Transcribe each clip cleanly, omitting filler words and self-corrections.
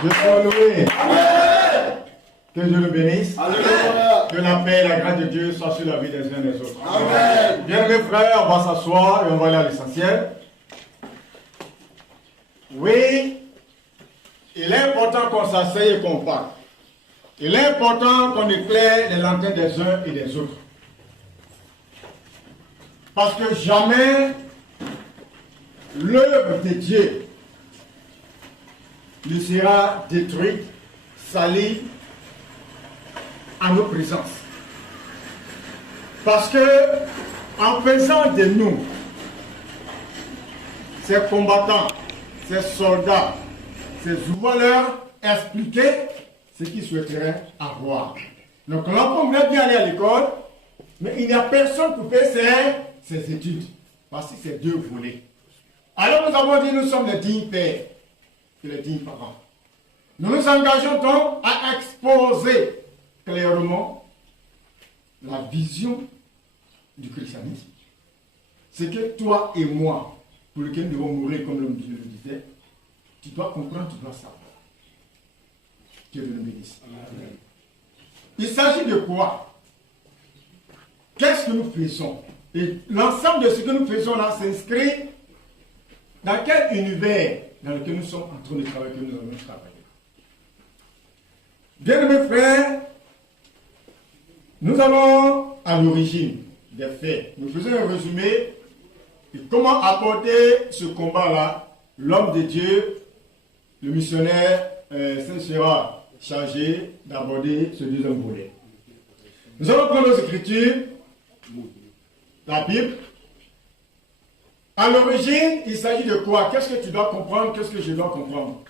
Dieu soit loué. Amen. Que Dieu nous bénisse. Amen. Que la paix et la grâce de Dieu soient sur la vie des uns et des autres. Amen. Bien mes frères, on va s'asseoir et on va aller à l'essentiel. Oui, il est important qu'on s'asseye et qu'on parle. Il est important qu'on éclaire les lanternes des uns et des autres. Parce que jamais l'œuvre de Dieu ne sera détruite, salie à nos présences. Parce que en faisant de nous ces combattants, ces soldats, ces valeurs expliquer ce qu'ils souhaiteraient avoir. Donc l'enfant voulait bien aller à l'école, mais il n'y a personne pour faire ses études. Parce que c'est Dieu voulait. Alors nous avons dit nous sommes les dignes pères et les dignes parents. Nous nous engageons donc à exposer clairement la vision du christianisme. C'est que toi et moi, pour lequel nous devons mourir comme l'homme Dieu le disait, tu dois comprendre, tu dois savoir. Dieu nous bénisse. Amen. Il s'agit de quoi? Qu'est-ce que nous faisons? Et l'ensemble de ce que nous faisons là s'inscrit dans quel univers dans lequel nous sommes en train de travailler, que nous allons travailler. Bien mes frères, nous allons à l'origine des faits. Nous faisons un résumé de comment aborder ce combat-là. L'homme de Dieu, le missionnaire, sera chargé d'aborder ce deuxième volet. Nous allons prendre nos écritures, la Bible. À l'origine, il s'agit de quoi? Qu'est-ce que tu dois comprendre? Qu'est-ce que je dois comprendre?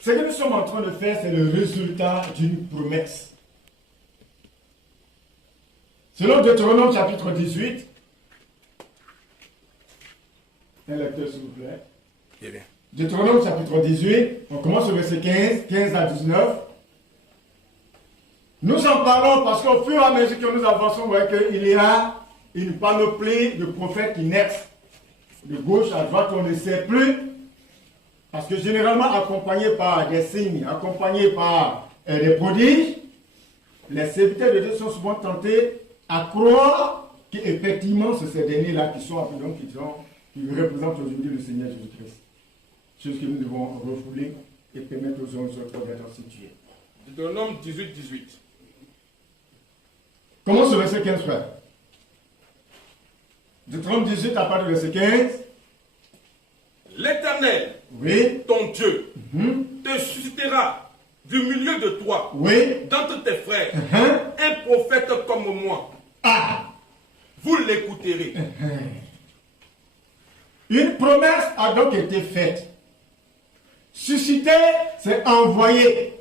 Ce que nous sommes en train de faire, c'est le résultat d'une promesse. Selon Deutéronome chapitre 18, un lecteur s'il vous plaît. Bien. Deutéronome chapitre 18, on commence au verset 15 à 19. Nous en parlons parce qu'au fur et à mesure que nous avançons, vous voyez qu'il y a une panoplie de prophètes qui naissent. De gauche à droite, on ne sait plus. Parce que généralement, accompagnés par des signes, accompagnés par des prodiges, les serviteurs de Dieu sont souvent tentés à croire qu'effectivement, c'est ces derniers-là qui sont qui représentent aujourd'hui le Seigneur Jésus-Christ. Chose que nous devons refouler et permettre aux uns et aux autres d'être situés. Deutéronome 18. Commence au verset 15, frère. Deutéronome 18, à partir du verset 15. L'Éternel, oui, ton Dieu, te suscitera du milieu de toi, oui, d'entre tes frères, un prophète comme moi. Ah, vous l'écouterez. Une promesse a donc été faite. Susciter, c'est envoyer.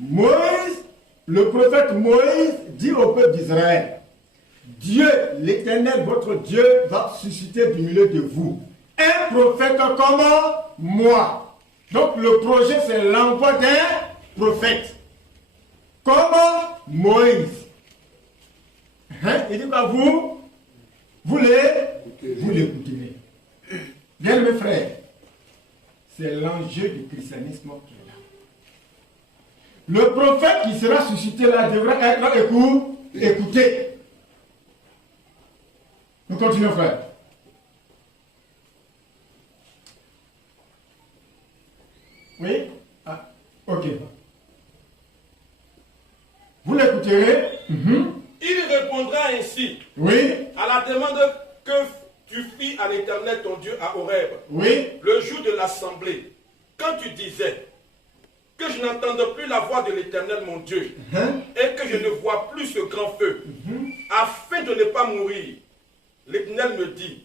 Moïse, le prophète Moïse dit au peuple d'Israël, Dieu, l'Éternel, votre Dieu, va susciter du milieu de vous un prophète comme moi. Donc le projet, c'est l'envoi d'un prophète. Comme Moïse. Il dit quoi, vous l'écouterez. Bien mes frères, c'est l'enjeu du christianisme qui est là. Le prophète qui sera suscité là devra être écouté. Nous continuons, frère. Oui? Ah, ok. Vous l'écouterez. Il répondra ainsi, oui, à la demande que tu fis à l'Éternel ton Dieu à Horeb, oui, le jour de l'assemblée, quand tu disais que je n'entende plus la voix de l'Éternel mon Dieu, et que je ne vois plus ce grand feu, afin de ne pas mourir. L'Éternel me dit,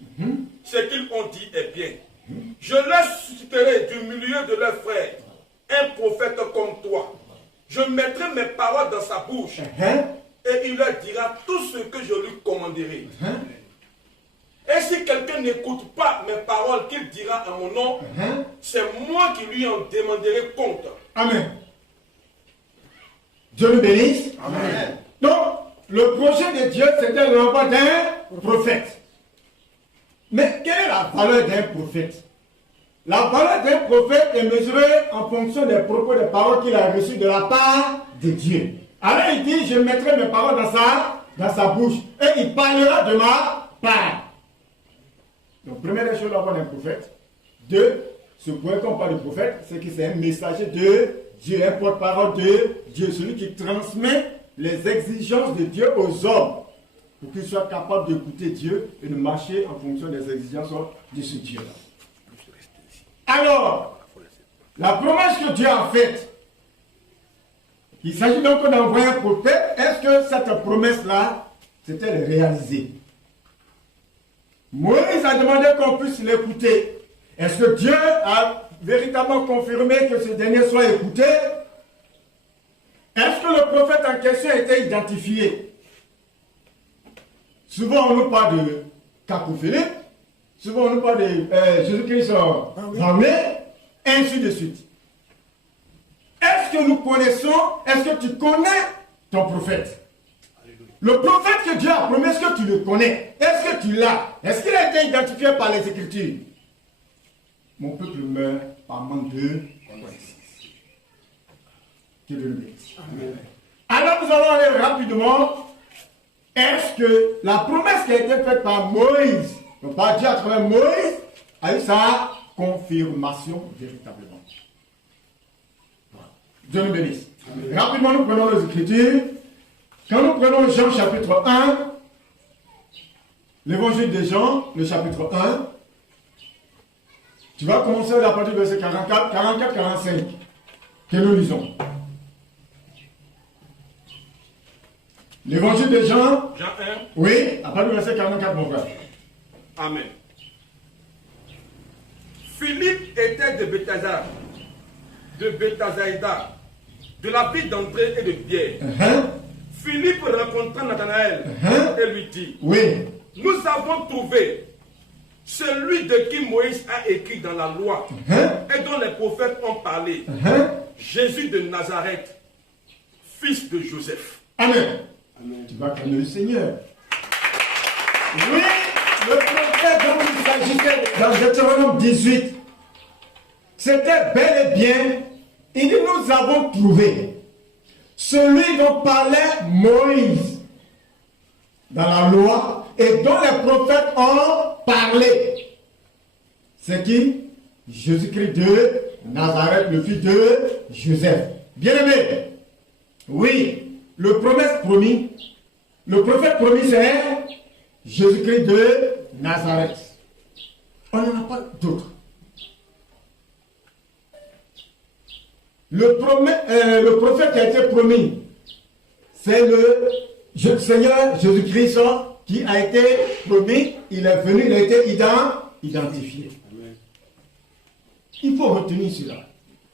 ce qu'ils ont dit est bien. Je leur susciterai du milieu de leurs frères un prophète comme toi. Je mettrai mes paroles dans sa bouche, et il leur dira tout ce que je lui commanderai. Et si quelqu'un n'écoute pas mes paroles qu'il dira en mon nom, c'est moi qui lui en demanderai compte. Amen. Dieu nous bénisse. Donc, le projet de Dieu, c'était l'envoi d'un prophète. Mais quelle est la valeur d'un prophète? La valeur d'un prophète est mesurée en fonction des propos, des paroles qu'il a reçues de la part de Dieu. Alors il dit, je mettrai mes paroles dans sa bouche et il parlera de ma part. Donc première chose d'avoir un prophète. Deux, ce point qu'on parle de prophète, c'est que c'est un messager de Dieu, un porte-parole de Dieu, celui qui transmet les exigences de Dieu aux hommes pour qu'ils soient capables d'écouter Dieu et de marcher en fonction des exigences de ce Dieu-là. Alors, la promesse que Dieu a faite, il s'agit donc d'envoyer un prophète. Est-ce que cette promesse-là, c'était de réaliser? Moïse a demandé qu'on puisse l'écouter. Est-ce que Dieu a véritablement confirmé que ce dernier soit écouté? Est-ce que le prophète en question a été identifié? Souvent on nous parle de Cacophélie, souvent on nous parle de Jésus-Christ armé, ainsi de suite. Est-ce que nous connaissons, est-ce que tu connais ton prophète? Le prophète que Dieu a promis, est-ce que tu le connais? Est-ce que tu l'as? Est-ce qu'il a été identifié par les Écritures? Mon peuple meurt par manque de connaissance. Que Dieu le bénisse. Alors nous allons aller rapidement. Est-ce que la promesse qui a été faite par Moïse, donc par Dieu à travers Moïse, a eu sa confirmation véritablement? Voilà. Dieu nous bénisse. Amen. Rapidement, nous prenons les Écritures. Quand nous prenons Jean chapitre 1, l'évangile de Jean, le chapitre 1, tu vas commencer à partir du verset 44-45, que nous lisons. L'évangile de Jean. Jean 1. Oui, à partir du verset 44, mon frère. Amen. Philippe était de Bethsaïda, de la ville d'André et de Pierre. Philippe rencontra Nathanaël et lui dit, oui, nous avons trouvé celui de qui Moïse a écrit dans la loi et dont les prophètes ont parlé, Jésus de Nazareth, fils de Joseph. Amen. Amen. Tu vas calmer le Seigneur. Oui, le prophète dont il s'agissait dans Deutéronome 18, c'était bel et bien, il dit, nous avons trouvé celui dont parlait Moïse dans la loi et dont les prophètes ont parlé. C'est qui? Jésus-Christ de Nazareth, le fils de Joseph. Bien-aimé, oui, le prophète promis, c'est Jésus-Christ de Nazareth. On n'en a pas d'autre. Le prophète qui a été promis, c'est le Seigneur Jésus-Christ qui a été promis, il est venu, il a été identifié. Amen. Il faut retenir cela.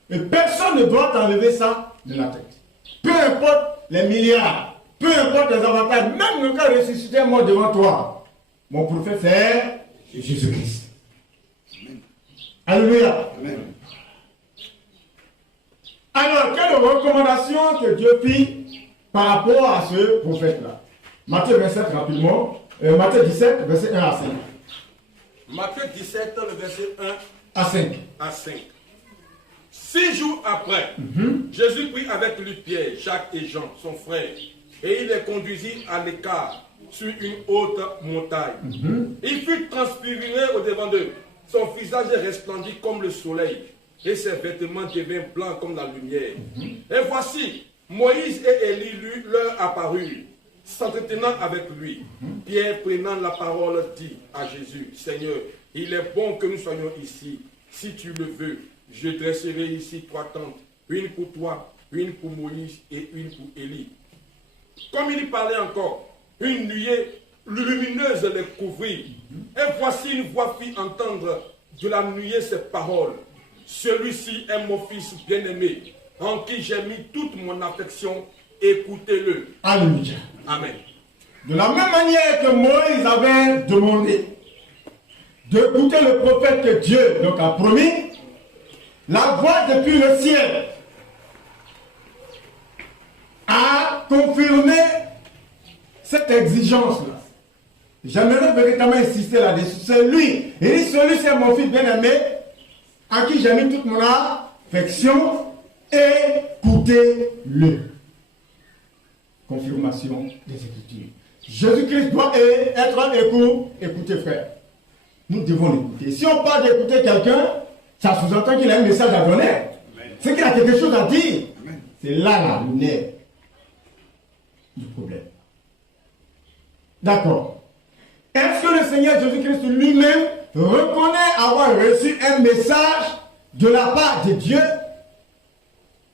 Et personne ne doit enlever ça de la tête. Peu importe les milliards, peu importe les avantages, même le cas ressuscité mort devant toi, mon prophète c'est Jésus-Christ. Alléluia. Amen. Alors, quelle recommandation que Dieu fit par rapport à ce prophète-là? Matthieu 27, rapidement. Matthieu 17, verset 1 à 5. Matthieu 17, le verset 1 à 5. 6 jours après, Jésus prit avec lui Pierre, Jacques et Jean, son frère, et il les conduisit à l'écart sur une haute montagne. Il fut transfiguré au-devant d'eux. Son visage resplendit comme le soleil, et ses vêtements devinrent blancs comme la lumière. Et voici, Moïse et Élie leur apparurent, s'entretenant avec lui. Pierre, prenant la parole, dit à Jésus, Seigneur, il est bon que nous soyons ici. Si tu le veux, je dresserai ici 3 tentes, une pour toi, une pour Moïse et une pour Élie. Comme il y parlait encore, une nuée lumineuse les couvrit. Et voici une voix fit entendre de la nuée ces paroles. Celui-ci est mon fils bien-aimé, en qui j'ai mis toute mon affection. Écoutez-le. Alléluia. Amen. De la même manière que Moïse avait demandé d'écouter le prophète que Dieu donc a promis, la voix depuis le ciel a confirmé cette exigence-là. J'aimerais véritablement insister là-dessus. C'est lui. Il dit, celui c'est mon fils bien-aimé, à qui j'ai mis toute mon affection. Écoutez-le. Confirmation des Écritures. Jésus-Christ doit être écouté, frère. Nous devons l'écouter. Si on parle d'écouter quelqu'un, ça sous-entend qu'il a un message à donner. C'est qu'il a quelque chose à dire. C'est là le nerf du problème. D'accord. Est-ce que le Seigneur Jésus-Christ lui-même reconnaît avoir reçu un message de la part de Dieu?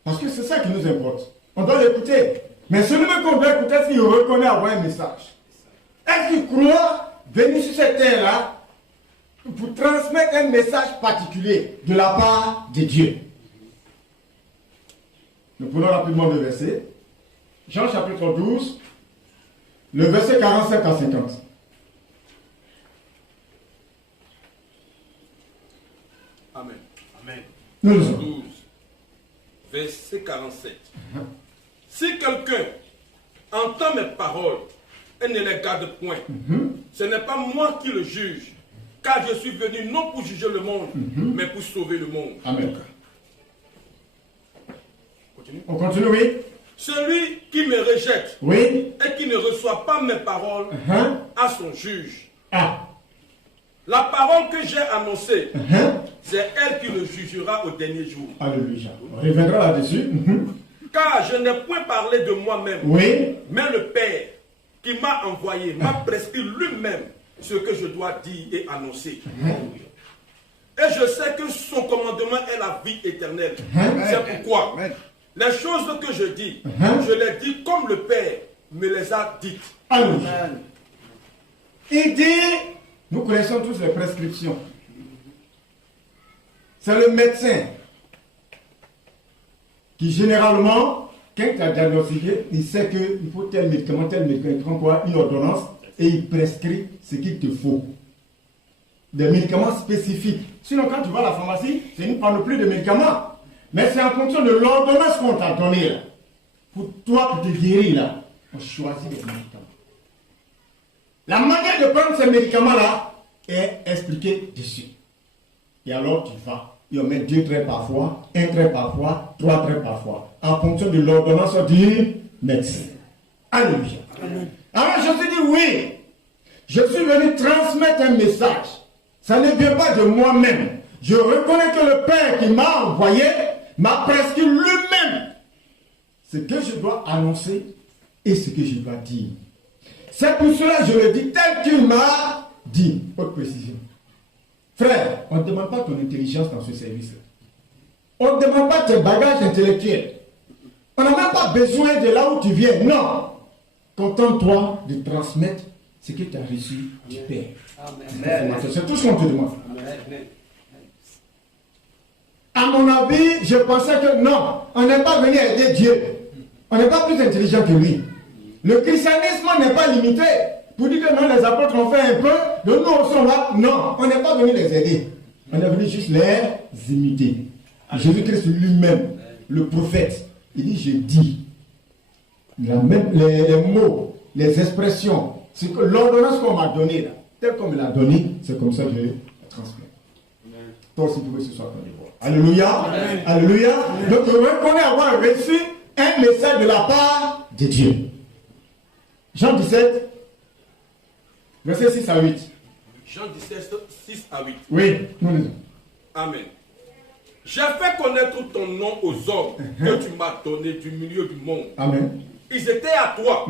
Parce que c'est ça qui nous importe. On doit l'écouter. Mais celui qu'on doit écouter, est-ce qu'il reconnaît avoir un message? Est-ce qu'il croit venir sur cette terre-là pour transmettre un message particulier de la part de Dieu? Nous prenons rapidement le verset. Jean chapitre 12, le verset 45 à 50. Amen. Amen. Nous lisons. 12, verset 47. Si quelqu'un entend mes paroles et ne les garde point, ce n'est pas moi qui le juge, car je suis venu non pour juger le monde, mais pour sauver le monde. Amen. Continue. On continue, oui. Celui qui me rejette Oui. et qui ne reçoit pas mes paroles a son juge. Ah. La parole que j'ai annoncée, c'est elle qui le jugera au dernier jour. Alléluia. On reviendra là-dessus. Car je n'ai point parlé de moi-même, Oui. mais le Père qui m'a envoyé m'a prescrit lui-même ce que je dois dire et annoncer. Et je sais que son commandement est la vie éternelle. C'est pourquoi les choses que je dis, je les dis comme le Père me les a dites. Alléluia. Il dit, nous connaissons tous les prescriptions. C'est le médecin qui généralement, quand il a diagnostiqué, il sait qu'il faut tel médicament, il prend quoi? Une ordonnance et il prescrit ce qu'il te faut. Des médicaments spécifiques. Sinon, quand tu vas à la pharmacie, c'est une panoplie de médicaments. Mais c'est en fonction de l'ordonnance qu'on t'a donnée là. Pour toi, pour te guérir là, on choisit les médicaments. La manière de prendre ces médicaments-là est expliquée dessus. Et alors tu vas. Il y met 2 traits parfois, 1 trait parfois, 3 traits parfois. En fonction de l'ordonnance du médecin. Alléluia. Alors je te dis oui. Je suis venu transmettre un message. Ça ne vient pas de moi-même. Je reconnais que le Père qui m'a envoyé m'a prescrit lui-même ce que je dois annoncer et ce que je dois dire. C'est pour cela que je le dis tel qu'il m'a dit. Haute précision. Frère, on ne demande pas ton intelligence dans ce service. On ne demande pas tes bagages intellectuels. On n'a même pas besoin de là où tu viens. Non. Contente-toi de transmettre ce que tu as reçu du Père. Amen. C'est tout ce qu'on te demande. Amen. À mon avis, je pensais que non, on n'est pas venu aider Dieu. On n'est pas plus intelligent que lui. Le christianisme n'est pas limité. Pour dire que non, les apôtres ont fait un peu, de nous aussi on va. Non, on n'est pas venu les aider. On est venu juste les imiter. Jésus-Christ lui-même, le prophète, il dit, je dis. Les mots, les expressions, c'est que l'ordonnance qu'on m'a donnée, là, tel qu'on me l'a donné, c'est comme ça que je la transmets. Toi aussi, tu veux que ce soit ton devoir. Alléluia. Amen. Alléluia. Amen. Donc, je reconnais avoir reçu un message de la part de Dieu. Jean 17, verset 6 à 8. Jean 17, 6 à 8. Oui, nous lisons. Amen. J'ai fait connaître ton nom aux hommes que tu m'as donné du milieu du monde. Amen. Ils étaient à toi.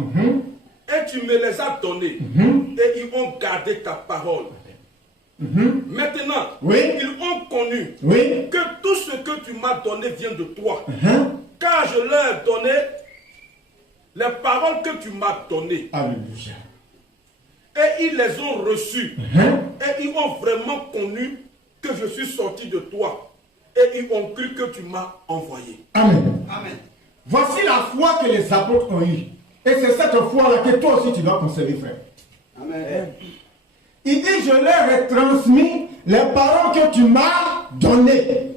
Et tu me les as donnés. Et ils ont gardé ta parole. Maintenant, ils ont connu que tout ce que tu m'as donné vient de toi. Car je leur ai donné les paroles que tu m'as données. Alléluia. Et ils les ont reçues. Et ils ont vraiment connu que je suis sorti de toi. Et ils ont cru que tu m'as envoyé. Amen. Amen. Voici la foi que les apôtres ont eue. Et c'est cette foi-là que toi aussi tu dois conserver, frère. Amen. Il dit, je leur ai transmis les paroles que tu m'as données.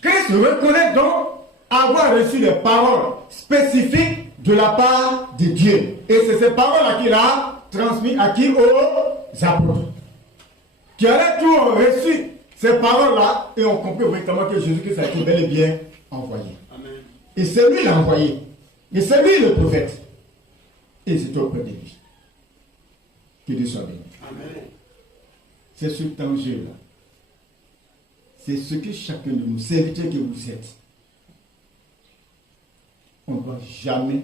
Christ reconnaît donc avoir reçu les paroles spécifiques de la part de Dieu. Et c'est ces paroles-là qu'il a transmis à qui? Aux apôtres. Qui allaient tout reçu ces paroles-là et ont compris vraiment que Jésus-Christ a été bel et bien envoyé. Amen. Et c'est lui l'envoyé. Et c'est lui le prophète. Et c'est auprès de lui. Que Dieu soit béni. Amen. C'est ce danger-là. C'est ce que chacun de nous, serviteurs que vous êtes, on ne doit jamais,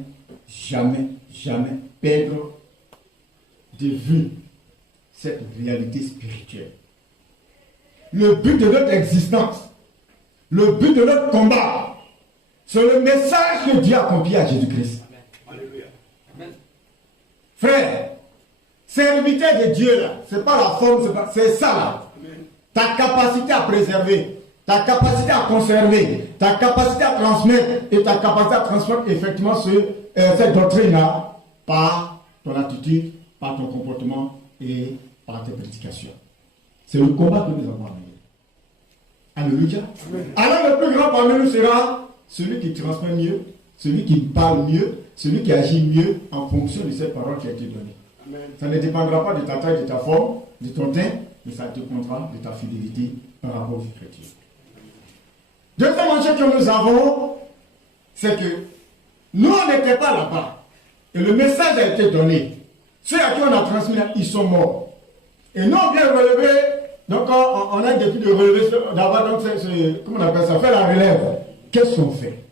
jamais, jamais perdre de vue cette réalité spirituelle. Le but de notre existence, le but de notre combat, c'est le message que Dieu a confié à Jésus-Christ. Frère, serviteur de Dieu là, c'est pas la forme, c'est ça là. Ta capacité à préserver, ta capacité à conserver, ta capacité à transmettre et ta capacité à transmettre effectivement cette doctrine-là par ton attitude, par ton comportement et par tes prédications. C'est le combat que nous avons amené. Alléluia. Alors le plus grand parmi nous sera celui qui transmet mieux, celui qui parle mieux, celui qui agit mieux en fonction de cette parole qui a été donnée. Amen. Ça ne dépendra pas de ta taille, de ta forme, de ton teint, mais ça dépendra de ta fidélité par rapport aux Écritures. Deuxième enjeu que nous avons, c'est que nous, on n'était pas là-bas. Et le message a été donné. Ceux à qui on a transmis, ils sont morts. Et nous, on vient relever, donc on a depuis de relever, d'avoir, donc, comment on appelle ça, faire la relève. Qu'est-ce qu'on fait?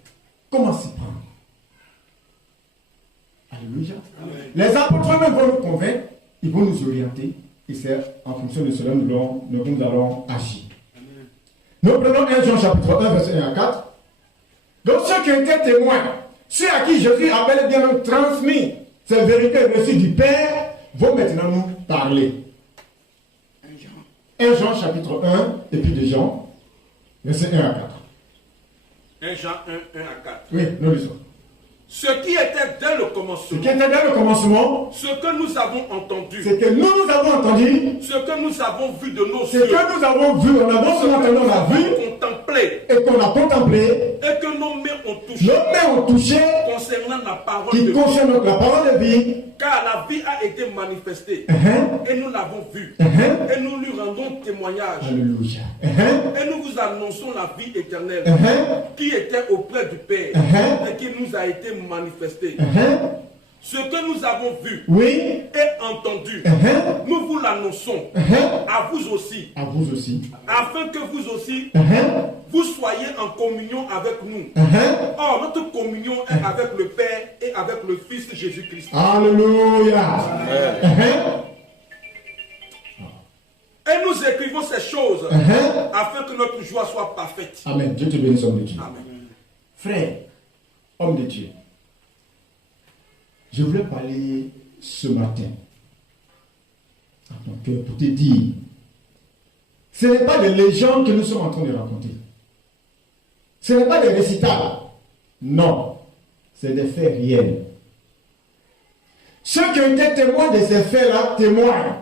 Comment s'y prendre? Alléluia. Amen. Les apôtres même vont nous convaincre, ils vont nous orienter, et c'est en fonction de cela que nous allons agir. Amen. Nous prenons 1 Jean chapitre 1, verset 1 à 4. Donc ceux qui étaient témoins, ceux à qui Jésus a bel et bien nous transmis ces vérités reçues du Père, vont maintenant nous parler. 1 Jean chapitre 1, et puis de Jean, verset 1 à 4. 1 Jean 1, 1 à 4. Oui, nous lisons. Ce qui était dès le commencement. Ce qui était dès le commencement. Ce que nous avons entendu. Ce que nous avons entendu. Ce que nous avons vu de nos yeux. Ce yeux. que nous avons vu, on a non seulement entendu, on a vu. Contemplé. Et qu'on a contemplé. Et que nos mains ont touché. Nos mains ont touché. Concernant la parole qui de concerne vie. La parole de vie. Car la vie a été manifestée. Et nous l'avons vue. Et nous lui rendons témoignage. Alléluia. Et nous vous annonçons la vie éternelle. Qui était auprès du Père. Et qui nous a été manifestée. Ce que nous avons vu et entendu, nous vous l'annonçons à vous aussi. À vous aussi. Afin que vous aussi, vous soyez en communion avec nous. Or, notre communion est avec le Père et avec le Fils Jésus-Christ. Alléluia. Et nous écrivons ces choses afin que notre joie soit parfaite. Amen. Dieu te bénisse, homme de Dieu. Amen. Frère, homme de Dieu, je voulais parler ce matin à ton cœur pour te dire, ce n'est pas des légendes que nous sommes en train de raconter. Ce n'est pas des récitals. Non, c'est des faits réels. Ceux qui ont été témoins de ces faits-là témoignent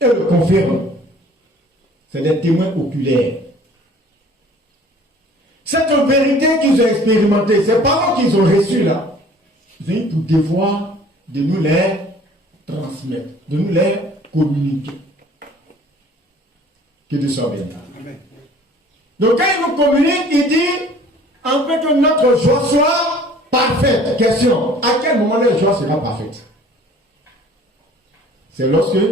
et le confirment. C'est des témoins oculaires. Cette vérité qu'ils ont expérimentée, ces paroles qu'ils ont reçues là, ils ont eu pour devoir de nous les transmettre, de nous les communiquer. Que Dieu soit béni. Donc quand il nous communique, il dit, en fait que notre joie soit parfaite. Question, à quel moment la joie sera parfaite? C'est lorsque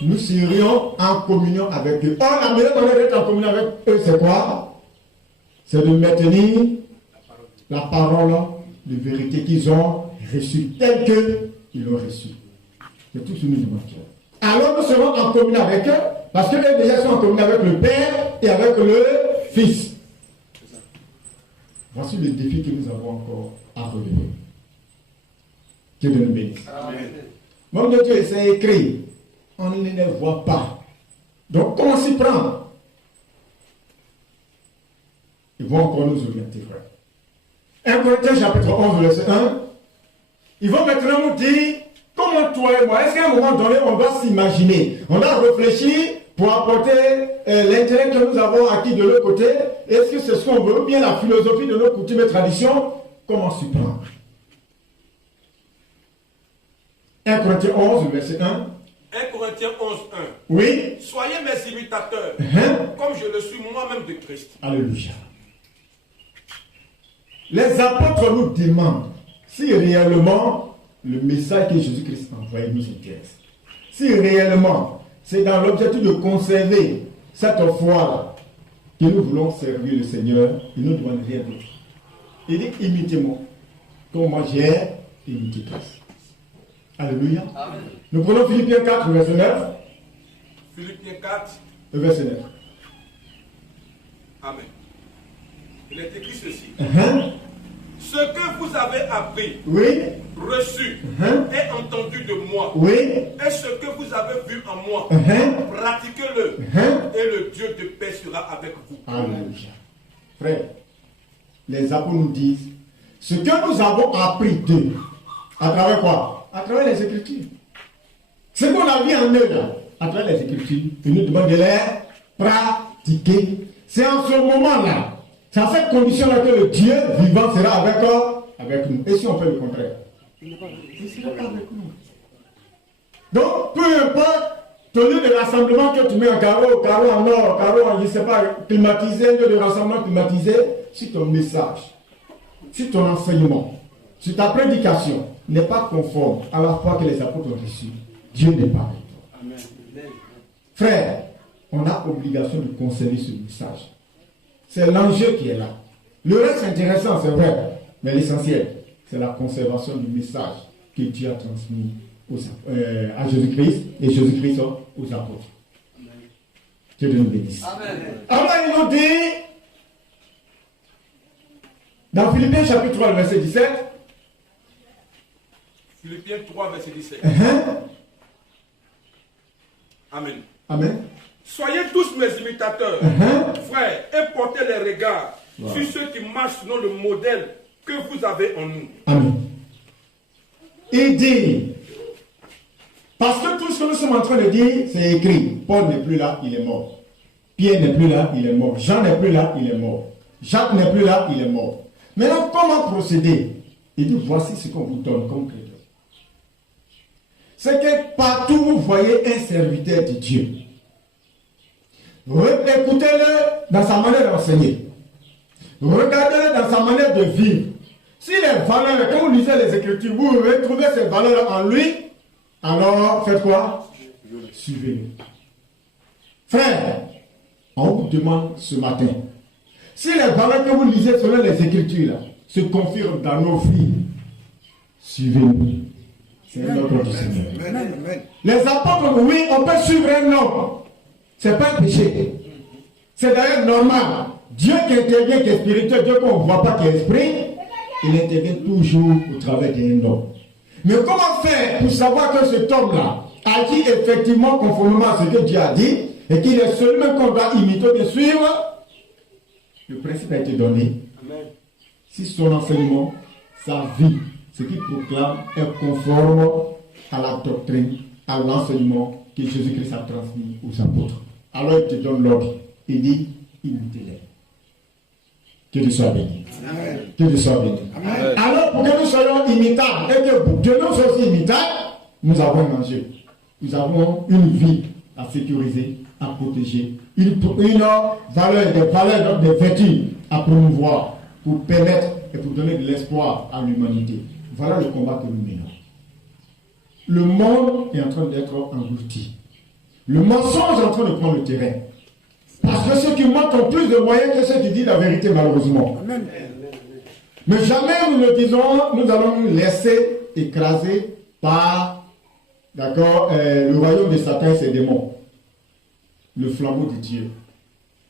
nous serions en communion avec eux. Or, la meilleure manière d'être en communion avec eux, c'est quoi? C'est de maintenir la parole de vérité qu'ils ont reçue, telle qu'ils l'ont reçue. C'est tout ce que nous demandons. Alors nous serons en communion avec eux, parce qu'eux déjà sont en communion avec le Père et avec le Fils. Voici le défi que nous avons encore à relever. Que Dieu nous bénisse. Mon de Dieu, c'est écrit. On ne les voit pas. Donc comment s'y prendre? Ils vont encore nous orienter, frère. 1 Corinthiens chapitre 11, verset 1. Ils vont maintenant nous dire, comment toi et moi, est-ce qu'à un moment donné, on doit s'imaginer, on doit réfléchir pour apporter l'intérêt que nous avons acquis de l'autre côté? Est-ce que c'est ce qu'on veut, ou bien la philosophie de nos coutumes et traditions? Comment s'y prendre? 1 Corinthiens 11, verset 1. 1 Corinthiens 11, 1. Oui. Soyez mes imitateurs, comme je le suis moi-même de Christ. Alléluia. Les apôtres nous demandent si réellement le message que Jésus-Christ a envoyé nous intéresse. Si réellement c'est dans l'objectif de conserver cette foi-là que nous voulons servir le Seigneur, il ne nous demande rien d'autre. Il dit imitez-moi, comme moi j'ai imité Christ. Alléluia. Amen. Nous prenons Philippiens 4, verset 9. Philippiens 4, verset 9. Amen. Il est écrit ceci. Ce que vous avez appris, oui, reçu et entendu de moi, oui, et ce que vous avez vu en moi, pratiquez-le, et le Dieu de paix sera avec vous. Alléluia. Frère, les apôtres nous disent ce que nous avons appris d'eux, à travers quoi? À travers les Écritures. Ce qu'on a vu en eux, là, à travers les Écritures, ils nous demandent de les pratiquer. C'est en ce moment-là, c'est à cette condition-là que le Dieu vivant sera avec nous. Et si on fait le contraire, il ne sera pas avec nous. Donc, peu importe ton lieu de rassemblement que tu mets en carreau en or, carreau en, je ne sais pas, climatisé, lieu de rassemblement climatisé, si ton message, si ton enseignement, si ta prédication n'est pas conforme à la foi que les apôtres ont reçue, Dieu n'est pas avec toi. Amen. Frère, on a obligation de conserver ce message. C'est l'enjeu qui est là. Le reste c'est intéressant, c'est vrai, mais l'essentiel, c'est la conservation du message que Dieu a transmis à Jésus-Christ et Jésus-Christ aux apôtres. Que Dieu nous bénisse. Alors il nous dit, dans Philippiens chapitre 3, verset 17, Philippiens 3, verset 17. Amen. Amen. Soyez tous mes imitateurs, frères, et portez les regards sur ceux qui marchent selon le modèle que vous avez en nous. Amen. Il dit, parce que tout ce que nous sommes en train de dire, c'est écrit. Paul n'est plus là, il est mort. Pierre n'est plus là, il est mort. Jean n'est plus là, il est mort. Jacques n'est plus là, il est mort. Maintenant, comment procéder? Il dit, voici ce qu'on vous donne comme chrétien. C'est que partout vous voyez un serviteur de Dieu. Écoutez-le dans sa manière d'enseigner. Regardez-le dans sa manière de vivre. Si les valeurs, quand vous lisez les Écritures, vous retrouvez ces valeurs en lui, alors faites quoi? Suivez-le. Frère, on vous demande ce matin, si les valeurs que vous lisez selon les Écritures là, se confirment dans nos vies, suivez-nous. C'est un ordre du Seigneur. Les apôtres, oui, on peut suivre un homme. Ce n'est pas un péché. C'est d'ailleurs normal. Dieu qui intervient, qui est spirituel, Dieu qu'on ne voit pas, qui est esprit, il intervient toujours au travers d'un homme. Mais comment faire pour savoir que cet homme-là agit effectivement conformément à ce que Dieu a dit et qu'il est seulement qu'on doit imiter, bien suivre? Le principe a été donné. Amen. Si son enseignement, sa vie, ce qu'il proclame est conforme à la doctrine, à l'enseignement que Jésus-Christ a transmis aux apôtres, alors il te donne l'ordre. Il dit, imitez-les. Que Dieu soit béni. Amen. Que Dieu soit béni. Amen. Alors, pour que nous soyons imitables et que Dieu nous soit aussi imitable, nous avons un enjeu. Nous avons une vie à sécuriser, à protéger, une valeur, des vertus à promouvoir pour permettre et pour donner de l'espoir à l'humanité. Voilà le combat que nous menons. Le monde est en train d'être englouti. Le mensonge est en train de prendre le terrain. Parce que ceux qui mentent ont plus de moyens que ceux qui disent la vérité, malheureusement. Amen. Mais jamais nous ne disons, nous allons nous laisser écraser par, le royaume de Satan et ses démons. Le flambeau de Dieu.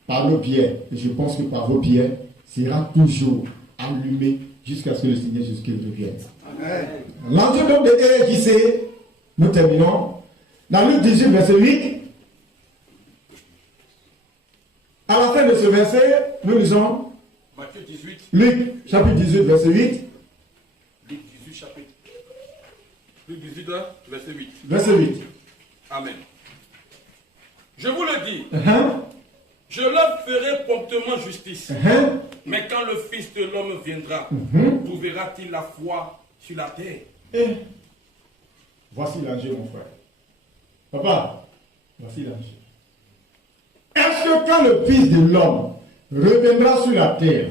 Par nos pierres, et je pense que par vos pierres, sera toujours allumé jusqu'à ce que le Seigneur Jésus-Christ revienne. L'enjeu donc de EJC, nous terminons. Dans Luc 18, verset 8, à la fin de ce verset, nous lisons Matthieu 18. Luc, chapitre 18, verset 8. Luc 18, chapitre. Luc 18, verset 8. Verset 8. Amen. Je vous le dis, je leur ferai promptement justice. Mais quand le Fils de l'homme viendra, trouvera-t-il la foi sur la terre? Voici l'enjeu, mon frère. Papa, voici l'enjeu. Est-ce que quand le Fils de l'homme reviendra sur la terre,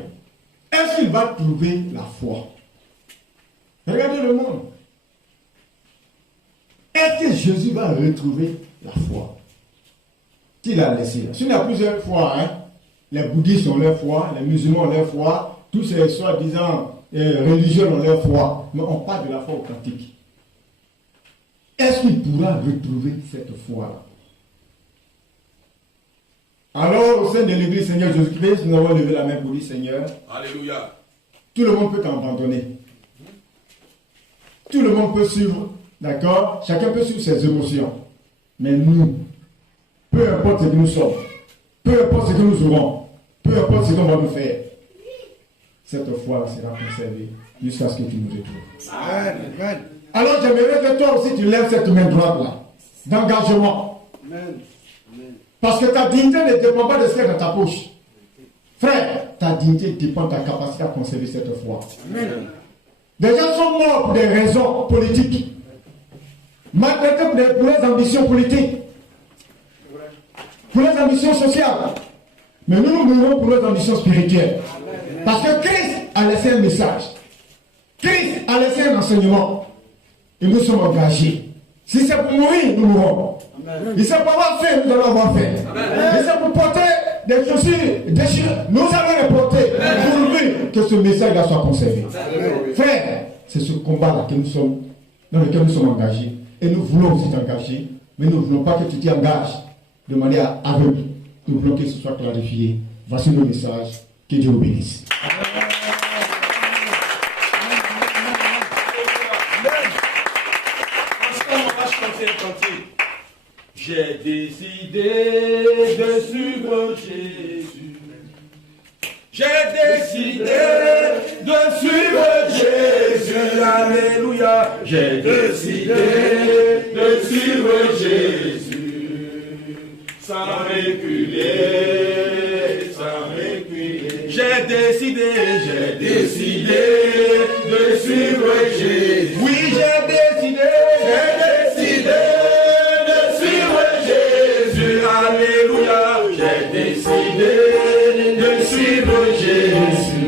est-ce qu'il va trouver la foi? Regardez le monde. Est-ce que Jésus va retrouver la foi qu'il a laissée? S'il y a plusieurs foi, hein, les bouddhistes ont leur foi, les musulmans ont leur foi, tous ces soi-disant religieux ont leur foi, mais on parle de la foi authentique. Est-ce qu'il pourra retrouver cette foi-là? Alors, au sein de l'Église Seigneur Jésus-Christ, nous avons levé la main pour dire Seigneur. Alléluia. Tout le monde peut t'abandonner. Tout le monde peut suivre, d'accord? Chacun peut suivre ses émotions. Mais nous, peu importe ce que nous sommes, peu importe ce que nous aurons, peu importe ce qu'on va nous faire, cette foi sera conservée jusqu'à ce que tu nous retrouves. Amen. Alors j'aimerais que toi aussi tu lèves cette main droite là, d'engagement. Amen. Parce que ta dignité ne dépend pas de ce qu'il y a dans ta poche. Frère, ta dignité dépend de ta capacité à conserver cette foi. Amen. Des gens sont morts pour des raisons politiques, malgré pour leurs ambitions politiques, pour leurs ambitions sociales. Mais nous nous mourons pour leurs ambitions spirituelles. Parce que Christ a laissé un message. Christ a laissé un enseignement. Et nous sommes engagés. Si c'est pour mourir, nous mourrons. Si c'est pour avoir fait, nous allons avoir fait. Si c'est pour porter des chaussures déchirées, nous allons les porter. Pour lui, que ce message-là soit conservé. Frère, c'est ce combat-là que nous sommes, dans lequel nous sommes engagés. Et nous voulons aussi t'engager. Mais nous ne voulons pas que tu t'engages de manière aveugle. Nous voulons que ce soit clarifié. Voici le message. Que Dieu vous bénisse. J'ai décidé de suivre Jésus. J'ai décidé de suivre Jésus. Alléluia. J'ai décidé de suivre Jésus. Sans reculer, sans reculer. J'ai décidé de suivre Jésus. Oui, j'ai décidé de suivre Jésus. Alléluia. J'ai décidé de suivre Jésus.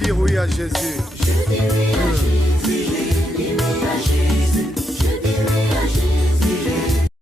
Dire oui à Jésus.